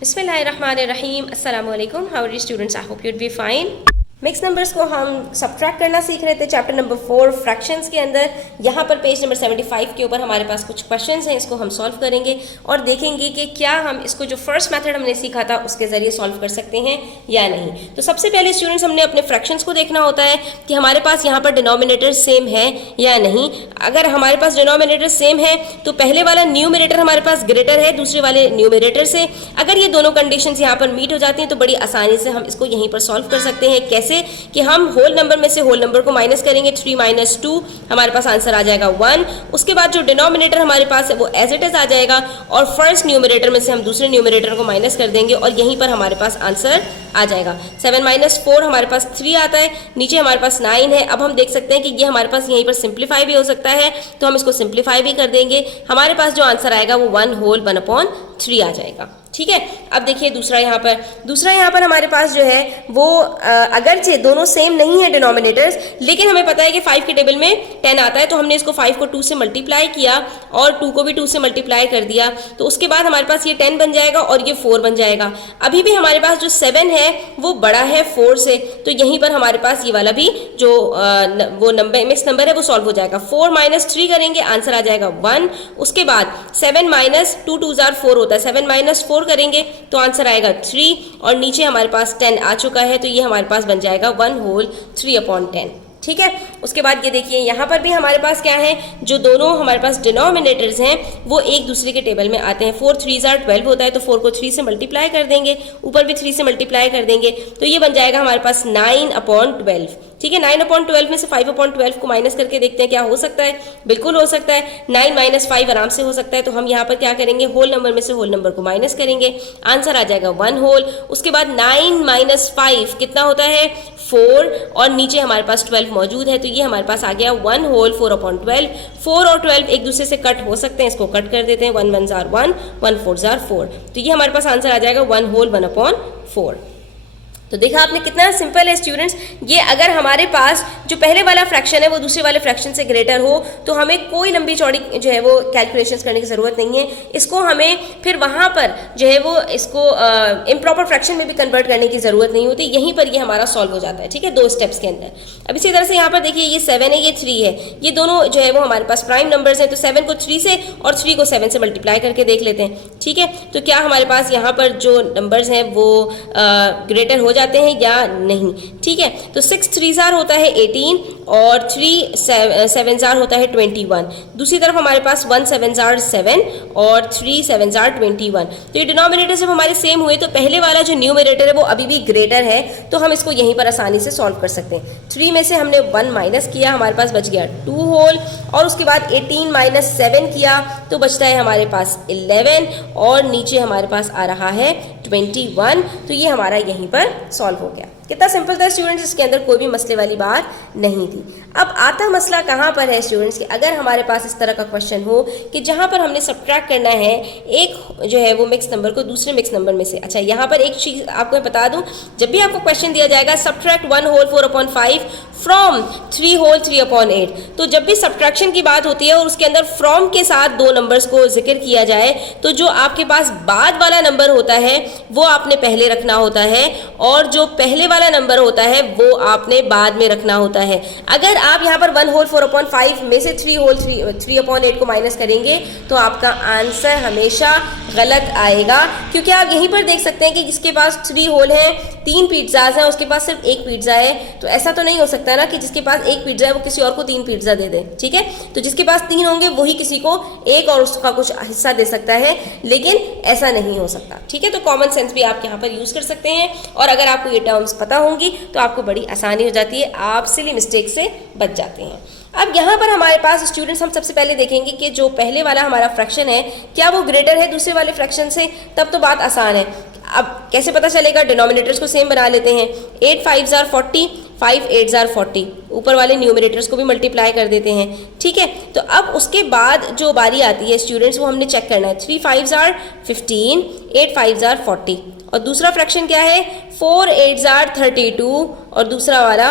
बिस्मिल्लाहिर्रहमानिर्रहीम। अस्सलाम वालेकुम। How are you students? I hope you'd be fine. Mix numbers को हम सब्ट्रैक्ट करना सीख रहे थे चैप्टर नंबर 4 फ्रैक्शंस के अंदर। यहाँ पर पेज नंबर 75 के ऊपर हमारे पास कुछ क्वेश्चंस हैं, इसको हम सॉल्व करेंगे और देखेंगे कि क्या हम इसको जो फर्स्ट मेथड हमने सीखा था उसके ज़रिए सॉल्व कर सकते हैं या नहीं। तो सबसे पहले स्टूडेंट्स हमने अपने फ्रैक्शंस को देखना होता है कि हमारे पास यहाँ पर डिनोमिनेटर सेम है या नहीं। अगर हमारे पास डिनोमिनेटर सेम है तो पहले वाला न्यूमरेटर हमारे पास ग्रेटर है दूसरे वाले न्यूमरेटर से। अगर ये दोनों कंडीशंस यहाँ पर मीट हो जाती हैं तो बड़ी आसानी से हम इसको यहीं पर सॉल्व कर सकते हैं। कैसे कि हम होल नंबर में से होल नंबर को माइनस करेंगे, 3 - 2 हमारे पास आंसर आ जाएगा 1। उसके बाद जो डिनोमिनेटर हमारे पास है वो एज इट इज आ जाएगा और फर्स्ट न्यूमरेटर में से हम दूसरे न्यूमरेटर को माइनस कर देंगे और यहीं पर हमारे पास आंसर आ जाएगा। 7 - 4 हमारे पास 3 आता है, नीचे हमारे पास 9 है। अब हम देख सकते हैं कि ये हमारे पास यहीं पर सिंप्लीफाई भी हो सकता है तो हम इसको सिंप्लीफाई भी कर देंगे। हमारे पास जो आंसर आएगा वो 1 होल 1/3 आ जाएगा। ठीक है, अब देखिए दूसरा यहाँ पर हमारे पास जो है वो अगरचे दोनों सेम नहीं है डिनोमिनेटर्स, लेकिन हमें पता है कि 5 के टेबल में 10 आता है तो हमने इसको 5 को 2 से मल्टीप्लाई किया और 2 को भी 2 से मल्टीप्लाई कर दिया तो उसके बाद हमारे पास ये 10 बन जाएगा और ये 4 बन जाएगा। अभी भी हमारे पास जो 7 है वो बड़ा है 4 से, तो यहीं पर हमारे पास ये वाला भी जो वो नंबर मिक्स नंबर है वो सॉल्व हो जाएगा। 4 - 3 करेंगे, आंसर आ जाएगा 1। उसके बाद 7 - 2 2 4 होता है, 7 - 4 करेंगे तो आंसर आएगा 3 और नीचे हमारे पास 10 आ चुका है तो ये हमारे पास बन जाएगा 1 होल 3/10। ठीक है, उसके बाद ये देखिए यहाँ पर भी हमारे पास क्या है, जो दोनों हमारे पास डिनोमिनेटर्स हैं वो एक दूसरे के टेबल में आते हैं। 4 3 12 होता है तो 4 को 3 से मल्टीप्लाई कर देंगे, ऊपर भी 3 से मल्टीप्लाई कर देंगे तो ये बन जाएगा हमारे पास 9/12। ठीक है, 9/12 में से 5/12 को माइनस करके देखते हैं क्या हो सकता है। बिल्कुल हो सकता है, 9 - 5 आराम से हो सकता है। तो हम यहाँ पर क्या करेंगे, होल नंबर में से होल नंबर को माइनस करेंगे, आंसर आ जाएगा 1 होल। उसके बाद 9 - 5 कितना होता है 4 और नीचे हमारे पास 12 मौजूद है तो ये हमारे पास आ गया 1 होल 4/12। 4 और 12 एक दूसरे से कट हो सकते हैं, इसको कट कर देते हैं, 1 1 जार 1 1 4 जार 4 तो ये हमारे पास आंसर आ जाएगा 1 होल 1/4। तो देखा आपने कितना सिंपल है स्टूडेंट्स। ये अगर हमारे पास जो पहले वाला फ्रैक्शन है वो दूसरे वाले फ्रैक्शन से ग्रेटर हो तो हमें कोई लंबी चौड़ी जो है वो कैलकुलेशंस करने की ज़रूरत नहीं है। इसको हमें फिर वहाँ पर जो है वो इसको इम्प्रॉपर फ्रैक्शन में भी कन्वर्ट करने की ज़रूरत नहीं होती, यहीं पर ये हमारा सॉल्व हो जाता है। ठीक है, 2 स्टेप्स के अंदर। अब इसी तरह से यहाँ पर देखिए ये 7 है, ये 3 है, ये दोनों जो है वो हमारे पास प्राइम नंबर्स हैं तो 7 को 3 से और 3 को 7 से मल्टीप्लाई करके देख लेते हैं। ठीक है, तो क्या हमारे पास यहाँ पर जो नंबर्स हैं वो ग्रेटर हो जाते हैं या नहीं। ठीक है, तो 6 3 जार होता है 18 और 3 7 जार होता है 21। दूसरी तरफ हमारे पास 1 7 जार 7 और 3 7 जार 21। तो ये डिनोमिनेटर जब हमारे सेम हुए तो पहले वाला जो न्यूमरेटर है वो अभी भी ग्रेटर है तो हम इसको यहीं पर आसानी से सॉल्व कर सकते हैं। 3 में से हमने 1 माइनस किया, हमारे पास बच गया 2 होल और उसके बाद 18 - 7 किया तो बचता है हमारे पास 11 और नीचे हमारे पास आ रहा है 21। तो ये हमारा यहीं पर सॉल्व हो गया। कितना सिंपल था स्टूडेंट्स, इसके अंदर कोई भी मसले वाली बात नहीं थी। अब आता मसला कहाँ पर है स्टूडेंट्स कि अगर हमारे पास इस तरह का क्वेश्चन हो कि जहाँ पर हमने सब्ट्रैक्ट करना है एक जो है वो मिक्स नंबर को दूसरे मिक्स नंबर में से। अच्छा, यहाँ पर एक चीज़ आपको मैं बता दूँ, जब भी आपको क्वेश्चन दिया जाएगा सब्ट्रैक्ट 1 होल 4/5 फ्रॉम 3 होल 3/8, तो जब भी सब्ट्रैक्शन की बात होती है और उसके अंदर फ्रॉम के साथ 2 नंबर्स को जिक्र किया जाए तो जो आपके पास बाद वाला नंबर होता है वो आपने पहले रखना होता है और जो पहले वाला नंबर होता है वो आपने बाद में रखना होता है। अगर आप यहाँ पर 1 होल 4/5 में से 3 होल 3/8 को माइनस करेंगे तो आपका आंसर हमेशा गलत आएगा, क्योंकि आप यहीं पर देख सकते हैं कि जिसके पास 3 होल हैं, 3 पिज्ज़ाज हैं, उसके पास सिर्फ 1 पिज्ज़ा है। तो ऐसा तो नहीं हो सकता ना कि जिसके पास 1 पिज्ज़ा है वो किसी और को 3 पिज्ज़ा दे दे। ठीक है, तो जिसके पास 3 होंगे वही किसी को 1 और उसका कुछ हिस्सा दे सकता है, लेकिन ऐसा नहीं हो सकता। ठीक है, तो कॉमन सेंस भी आप यहाँ पर यूज़ कर सकते हैं और अगर आपको ये टर्म्स पता होंगी तो आपको बड़ी आसानी हो जाती है, आप सिली मिस्टेक से बच जाते हैं। अब यहाँ पर हमारे पास स्टूडेंट्स हम सबसे पहले देखेंगे कि जो पहले वाला हमारा फ्रैक्शन है क्या वो ग्रेटर है दूसरे वाले फ्रैक्शन से, तब तो बात आसान है। अब कैसे पता चलेगा, डिनोमिनेटर्स को सेम बना लेते हैं। 8 5 जार 40, 5 8 जार 40, ऊपर वाले न्यूमरेटर्स को भी मल्टीप्लाई कर देते हैं। ठीक है, तो अब उसके बाद जो बारी आती है स्टूडेंट्स वो हमने चेक करना है। 3 5 जार 15, 8 5 जार 40 और दूसरा फ्रैक्शन क्या है 4 8 जार 32 और दूसरा वाला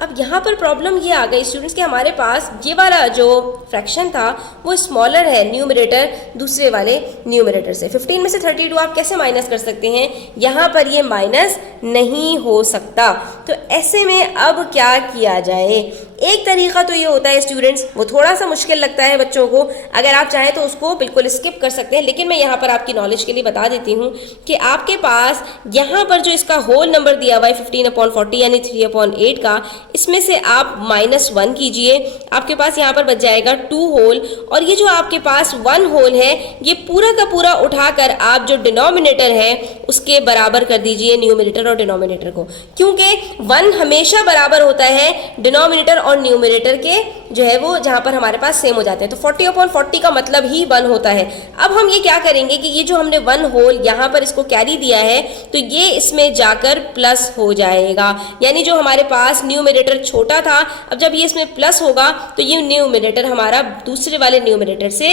अब यहाँ पर प्रॉब्लम ये आ गई स्टूडेंट्स कि हमारे पास ये वाला जो फ्रैक्शन था वो स्मॉलर है न्यूमरेटर दूसरे वाले न्यूमरेटर से। 15 में से 32 आप कैसे माइनस कर सकते हैं, यहाँ पर ये माइनस नहीं हो सकता। तो ऐसे में अब क्या किया जाए? एक तरीका तो ये होता है स्टूडेंट्स, वो थोड़ा सा मुश्किल लगता है बच्चों को, अगर आप चाहें तो उसको बिल्कुल स्किप कर सकते हैं, लेकिन मैं यहाँ पर आपकी नॉलेज के लिए बता देती हूँ कि आपके पास यहाँ पर जो इसका होल नंबर दिया हुआ है 15/40 यानी 3/8 का, इसमें से आप -1 कीजिए, आपके पास यहाँ पर बच जाएगा 2 होल, और ये जो आपके पास 1 होल है ये पूरा का पूरा उठाकर आप जो डिनोमिनेटर है उसके बराबर कर दीजिए न्यूमरेटर और डिनोमिनेटर को, क्योंकि 1 हमेशा बराबर होता है डिनोमिनेटर और न्यूमरेटर के जो है वो जहाँ पर हमारे पास सेम हो जाते हैं। तो 40/40 का मतलब ही 1 होता है। अब हम ये क्या करेंगे कि ये जो हमने 1 होल यहाँ पर इसको कैरी दिया है तो ये इसमें जाकर प्लस हो जाएगा, यानी जो हमारे पास न्यूमरेटर छोटा था अब जब ये इसमें प्लस होगा तो ये न्यूमरेटर हमारा दूसरे वाले न्यूमरेटर से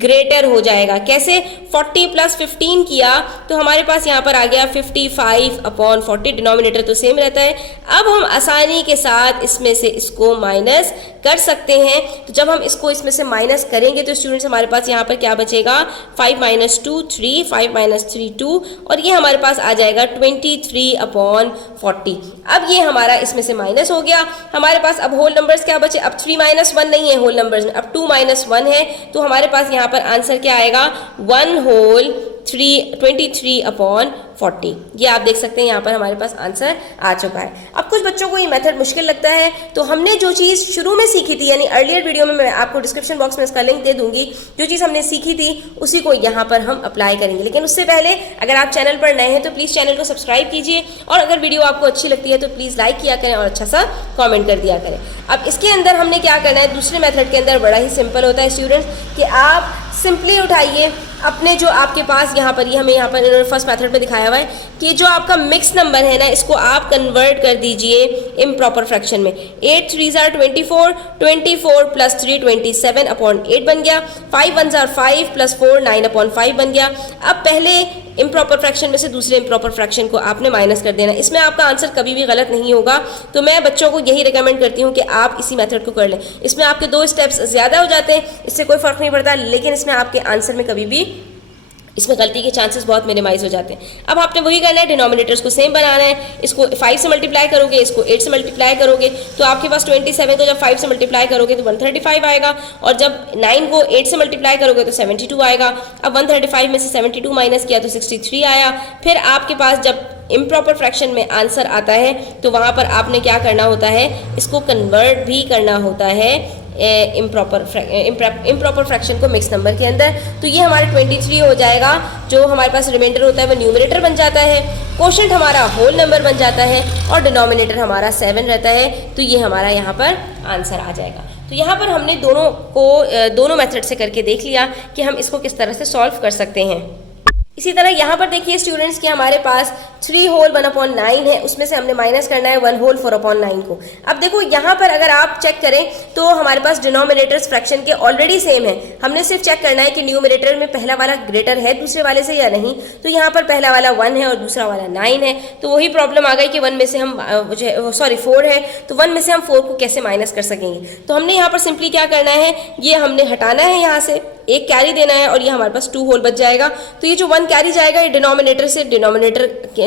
ग्रेटर हो जाएगा। कैसे? 40 + 15 किया तो हमारे पास यहाँ पर आ गया 55/40, डिनोमिनेटर तो सेम रहता है। अब हम आसानी के साथ इसमें से इसको माइनस कर सकते हैं, तो जब हम इसको इसमें से माइनस करेंगे तो स्टूडेंट्स हमारे पास यहाँ पर क्या बचेगा? 5 - 2 3, 5 - 3 2, और ये हमारे पास आ जाएगा 23/40। अब ये हमारा इसमें से माइनस हो गया, हमारे पास अब होल नंबर्स क्या बचे? अब 3 - 1 नहीं है होल नंबर्स में, अब 2 - 1 है, तो हमारे पास यहाँ पर आंसर क्या आएगा? 1 होल 23/40। ये आप देख सकते हैं यहाँ पर हमारे पास आंसर आ चुका है। अब कुछ बच्चों को ये मेथड मुश्किल लगता है, तो हमने जो चीज़ शुरू में सीखी थी, यानी अर्लियर वीडियो में, मैं आपको डिस्क्रिप्शन बॉक्स में इसका लिंक दे दूंगी, जो चीज़ हमने सीखी थी उसी को यहाँ पर हम अप्लाई करेंगे। लेकिन उससे पहले अगर आप चैनल पर नए हैं तो प्लीज़ चैनल को सब्सक्राइब कीजिए, और अगर वीडियो आपको अच्छी लगती है तो प्लीज़ लाइक किया करें और अच्छा सा कॉमेंट कर दिया करें। अब इसके अंदर हमने क्या करना है, दूसरे मेथड के अंदर बड़ा ही सिंपल होता है स्टूडेंट्स, कि आप सिंपली उठाइए अपने जो आपके पास यहाँ पर, ये हमें यहाँ पर इन्होंने फर्स्ट मेथड में दिखाया हुआ है कि जो आपका मिक्स नंबर है ना, इसको आप कन्वर्ट कर दीजिए इम्प्रॉपर फ्रैक्शन में। 8 3s are 24, 24 + 3 27/8 बन गया, 5 1s are 5 + 4 9/5 बन गया। अब पहले इम्प्रॉपर फ्रैक्शन में से दूसरे इम्प्रॉपर फ्रैक्शन को आपने माइनस कर देना, इसमें आपका आंसर कभी भी गलत नहीं होगा। तो मैं बच्चों को यही रिकमेंड करती हूँ कि आप इसी मेथड को कर लें। इसमें आपके 2 स्टेप्स ज़्यादा हो जाते हैं, इससे कोई फ़र्क नहीं पड़ता, लेकिन इसमें आपके आंसर में कभी भी इसमें गलती के चांसेस बहुत मिनिमाइज हो जाते हैं। अब आपने वही करना है, डिनोमिनेटर्स को सेम बनाना है, इसको 5 से मल्टीप्लाई करोगे, इसको 8 से मल्टीप्लाई करोगे, तो आपके पास 27 को जब 5 से मल्टीप्लाई करोगे तो 135 आएगा, और जब 9 को 8 से मल्टीप्लाई करोगे तो 72 आएगा। अब 135 में से 72 माइनस किया तो 63 आया। फिर आपके पास जब इम्प्रॉपर फ्रैक्शन में आंसर आता है तो वहाँ पर आपने क्या करना होता है, इसको कन्वर्ट भी करना होता है इम्प्रॉपर फ्रैक्शन को मिक्स नंबर के अंदर। तो ये हमारे 23 हो जाएगा, जो हमारे पास रिमाइंडर होता है वो न्यूमरेटर बन जाता है, कोशेंट हमारा होल नंबर बन जाता है, और डिनोमिनेटर हमारा 7 रहता है। तो ये हमारा यहाँ पर आंसर आ जाएगा। तो यहाँ पर हमने दोनों मेथड से करके देख लिया कि हम इसको किस तरह से सॉल्व कर सकते हैं। इसी तरह यहाँ पर देखिए स्टूडेंट्स कि हमारे पास 3 होल 1/9 है, उसमें से हमने माइनस करना है 1 होल 4/9 को। अब देखो यहाँ पर अगर आप चेक करें तो हमारे पास डिनोमिनेटर्स फ्रैक्शन के ऑलरेडी सेम है, हमने सिर्फ चेक करना है कि न्यूमरेटर में पहला वाला ग्रेटर है दूसरे वाले से या नहीं। तो यहाँ पर पहला वाला 1 है और दूसरा वाला 9 है, तो वही प्रॉब्लम आ गई कि 1 में से हम 4 है, तो 1 में से हम 4 को कैसे माइनस कर सकेंगे। तो हमने यहाँ पर सिंपली क्या करना है, ये हमने हटाना है, यहाँ से एक कैरी देना है, और ये हमारे पास 2 होल बच जाएगा। तो ये जो 1 कैरी जाएगा ये डिनोमिनेटर से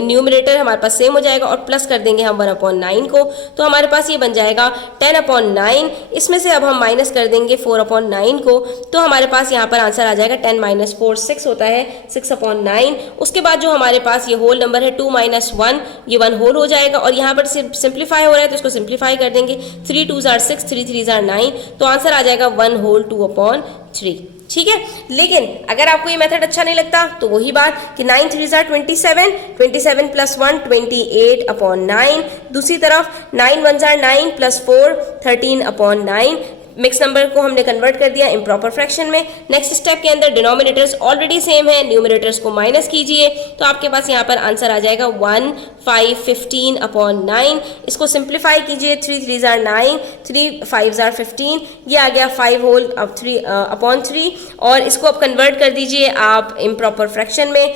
न्यूमरेटर हमारे पास सेम हो जाएगा, और प्लस कर देंगे हम 1/9 को, तो हमारे पास ये बन जाएगा 10/9। इसमें से अब हम माइनस कर देंगे 4/9 को, तो हमारे पास यहाँ पर आंसर आ जाएगा 10 - 4 6 होता है, 6/9। उसके बाद जो हमारे पास ये होल नंबर है 2 - 1, ये 1 होल हो जाएगा, और यहाँ पर सिंप्लीफाई हो रहा है तो इसको सिंप्लीफाई कर देंगे। 3 2s are 6, 3 3s are 9, तो आंसर आ जाएगा 1 होल 2/3। ठीक है, लेकिन अगर आपको ये मेथड अच्छा नहीं लगता तो वही बात कि 9 3s are 27, 27 + 1 28/9। दूसरी तरफ 9 1s are 9 + 4 13/9। मिक्स नंबर को हमने कन्वर्ट कर दिया इम्प्रॉपर फ्रैक्शन में। नेक्स्ट स्टेप के अंदर डिनोमिनेटर्स ऑलरेडी सेम है, न्यूमरेटर्स को माइनस कीजिए, तो आपके पास यहाँ पर आंसर आ जाएगा 1 5 15/9। इसको सिंप्लीफाई कीजिए, 3 3s are 9, 3 5s are 15, ये आ गया 5 होल 3/3। और इसको अब कन्वर्ट कर दीजिए आप इम्प्रॉपर फ्रैक्शन में,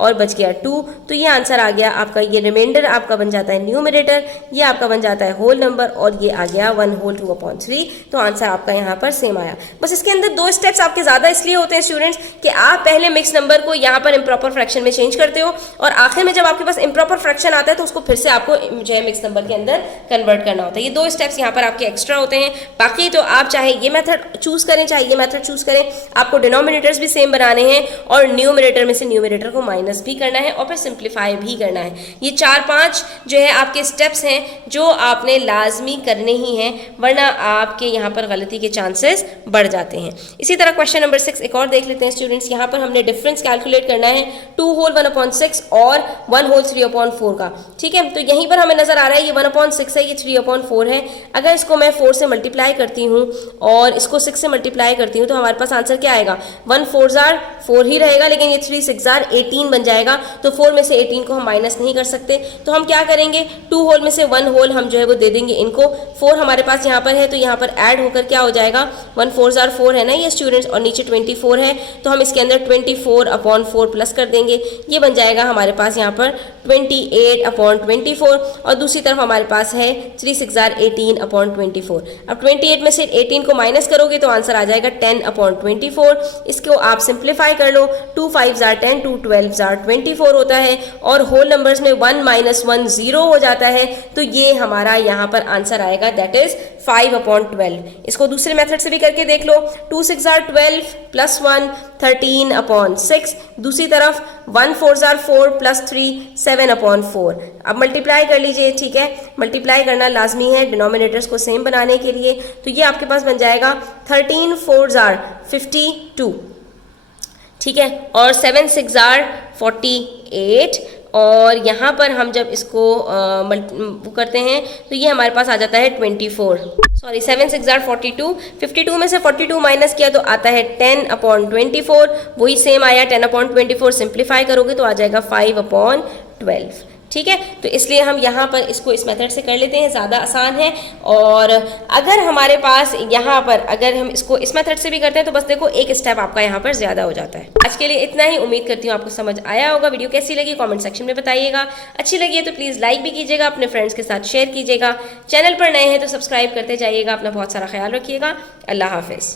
और बच गया 2, तो ये आंसर आ गया आपका, ये रिमाइंडर आपका बन जाता है न्यूमरेटर, ये आपका बन जाता है होल नंबर और ये आ गया 1 होल 2/3, तो आंसर आपका यहाँ पर सेम आया। बस इसके अंदर 2 स्टेप्स आपके ज़्यादा इसलिए होते हैं स्टूडेंट्स कि आप पहले मिक्स नंबर को यहाँ पर इम्प्रॉपर फ्रैक्शन में चेंज करते हो और आखिर में जब आपके पास इम्प्रॉपर फ्रैक्शन आता है तो उसको फिर से आपको जो है मिक्स नंबर के अंदर कन्वर्ट करना होता है। ये 2 स्टेप्स यहाँ पर आपके एक्स्ट्रा होते हैं। बाकी तो आप चाहे ये मेथड चूज करें चाहे ये मेथड चूज करें, आपको डिनोमिनेटर्स भी सेम बनाने हैं और न्यूमरेटर में से न्यूमरेटर को माइनस भी करना है और फिर सिंप्लीफाई भी करना है। ये 4-5 जो है आपके स्टेप्स हैं जो आपने लाजमी करने ही हैं, वरना आपके यहाँ पर गलती के चांसेस बढ़ जाते हैं। इसी तरह क्वेश्चन नंबर 6 एक और देख लेते हैं स्टूडेंट्स। यहाँ पर हमने डिफरेंस कैलकुलेट करना है 2 होल 1/6 और 1 होल 3/4 का। ठीक है, तो यहीं पर हमें नजर आ रहा है ये 1/6 है, ये 3/4 है। अगर इसको मैं 4 से मल्टीप्लाई करती हूँ और इसको 6 से मल्टीप्लाई करती हूँ तो हमारे पास आंसर क्या आएगा, 1 4s are 4 ही रहेगा, लेकिन ये 3 6s are 18 बन जाएगा। तो 4 में से 18 को हम माइनस नहीं कर सकते, तो हम क्या करेंगे, 2 होल में से 1 होल हम जो है वो दे देंगे इनको। 4 हमारे पास यहाँ पर है तो यहाँ पर ऐड होकर क्या हो जाएगा, 1 4s are 4 है ना ये स्टूडेंट्स, और नीचे 24 है तो हम इसके अंदर 24/4 प्लस कर देंगे, ये बन जाएगा हमारे पास यहाँ पर 28/24। और दूसरी तरफ हमारे पास है 3 6s are 18/24। अब 28 में से 18 को माइनस करोगे तो आंसर आ जाएगा 10/24। इसको आप सिंप्लीफाई कर लो, 2 5s are 10, 2 12s are 24 होता है और होल नंबर्स में 1 - 1 0 हो जाता है, तो ये हमारा यहाँ पर आंसर आएगा, दैट इज 5/12। इसको दूसरे मेथड से भी करके देख लो, 2 6s are 12 + 1 13/6। दूसरी तरफ 1 4s are 4 + 3 7/4। अब मल्टीप्लाई कर लीजिए, ठीक है, मल्टीप्लाई करना लाजमी है डिनोमिनेटर्स को सेम बनाने के लिए। तो ये आपके पास बन जाएगा 13 4s are 52, ठीक है, और 7 6s are 48। और यहाँ पर हम जब इसको वो करते हैं तो ये हमारे पास आ जाता है 24, सॉरी 7 6s are 42। 52 में से 42 माइनस किया तो आता है 10/24, वही सेम आया 10/24। सिंप्लीफाई करोगे तो आ जाएगा 5/12, ठीक है। तो इसलिए हम यहाँ पर इसको इस मेथड से कर लेते हैं, ज़्यादा आसान है। और अगर हमारे पास यहाँ पर अगर हम इसको इस मेथड से भी करते हैं तो बस देखो एक स्टेप आपका यहाँ पर ज़्यादा हो जाता है। आज के लिए इतना ही, उम्मीद करती हूँ आपको समझ आया होगा। वीडियो कैसी लगी कमेंट सेक्शन में बताइएगा, अच्छी लगी है तो प्लीज़ लाइक भी कीजिएगा, अपने फ्रेंड्स के साथ शेयर कीजिएगा। चैनल पर नए हैं तो सब्सक्राइब करते जाइएगा। अपना बहुत सारा ख्याल रखिएगा। अल्लाह हाफिज़।